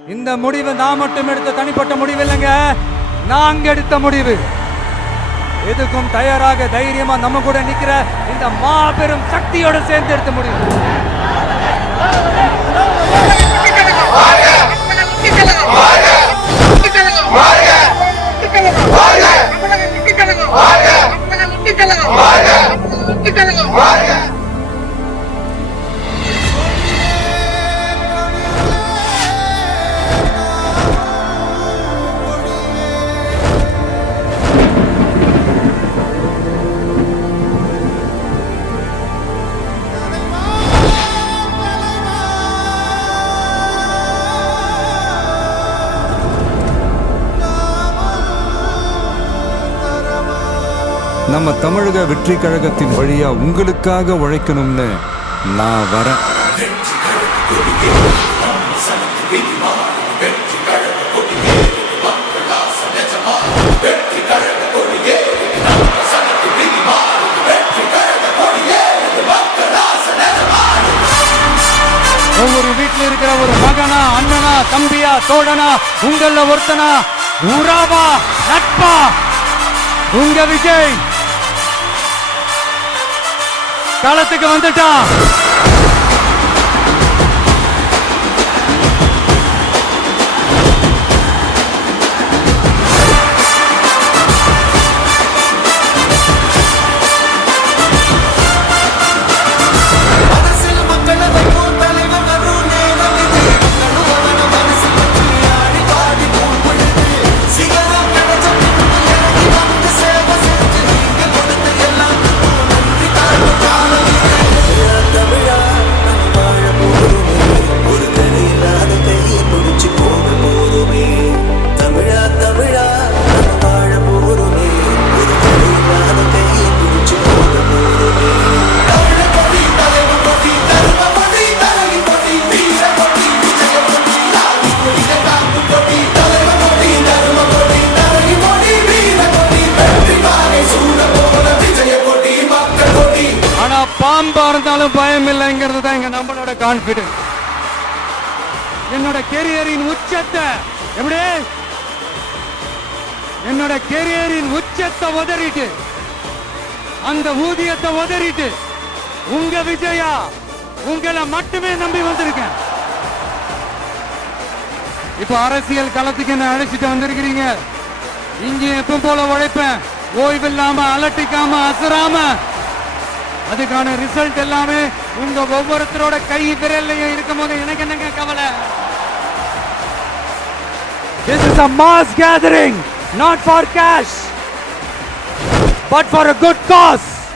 இந்த முடிவு நான் மட்டும் எடுத்த தனிப்பட்ட முடிவு இல்லைங்க, நாங்க எடுத்த முடிவு. எதுக்கும் தயாராக தைரியமா நம்ம கூட நிக்கிற இந்த மாபெரும் சக்தியோட சேர்ந்து எடுத்த முடிவு. நம்ம தமிழக வெற்றி கழகத்தின் வழியா உங்களுக்காக உழைக்கணும்னு நான் வரேன். ஒவ்வொரு வீட்டில் இருக்கிற ஒரு மகனா, அண்ணனா, தம்பியா, தோழனா, உங்கள ஒருத்தனா, உறவா, நட்பா, உங்க விஜய் களத்துக்கு வந்துட்டான். பாம்பா இருந்தாலும் பயம் இல்லைங்கிறது தான் எங்க நம்மளோட கான்பிடன்ஸ். என்னோட கெரியரின் உச்சத்தை எப்படி என்னோட கெரியரின் உச்சத்தை உதறிட்டு, அந்த ஊதியத்தை உதறிட்டு, உங்க விஜயா உங்களை மட்டுமே நம்பி வந்திருக்கேன். இப்ப அரசியல் களத்துக்கு என்ன அழைச்சிட்டு வந்திருக்கிறீங்க. இங்க எப்ப போல உழைப்பேன், ஓய்வில்லாம, அலட்டிக்காம, அசராம. அதுக்கான ரிசல்ட் எல்லாமே உங்க ஒவ்வொருத்தரோட கை விரல்லையும் இருக்கும் போது எனக்கு என்னங்க கவலை. This is a mass gathering, not for cash, but for a good cause.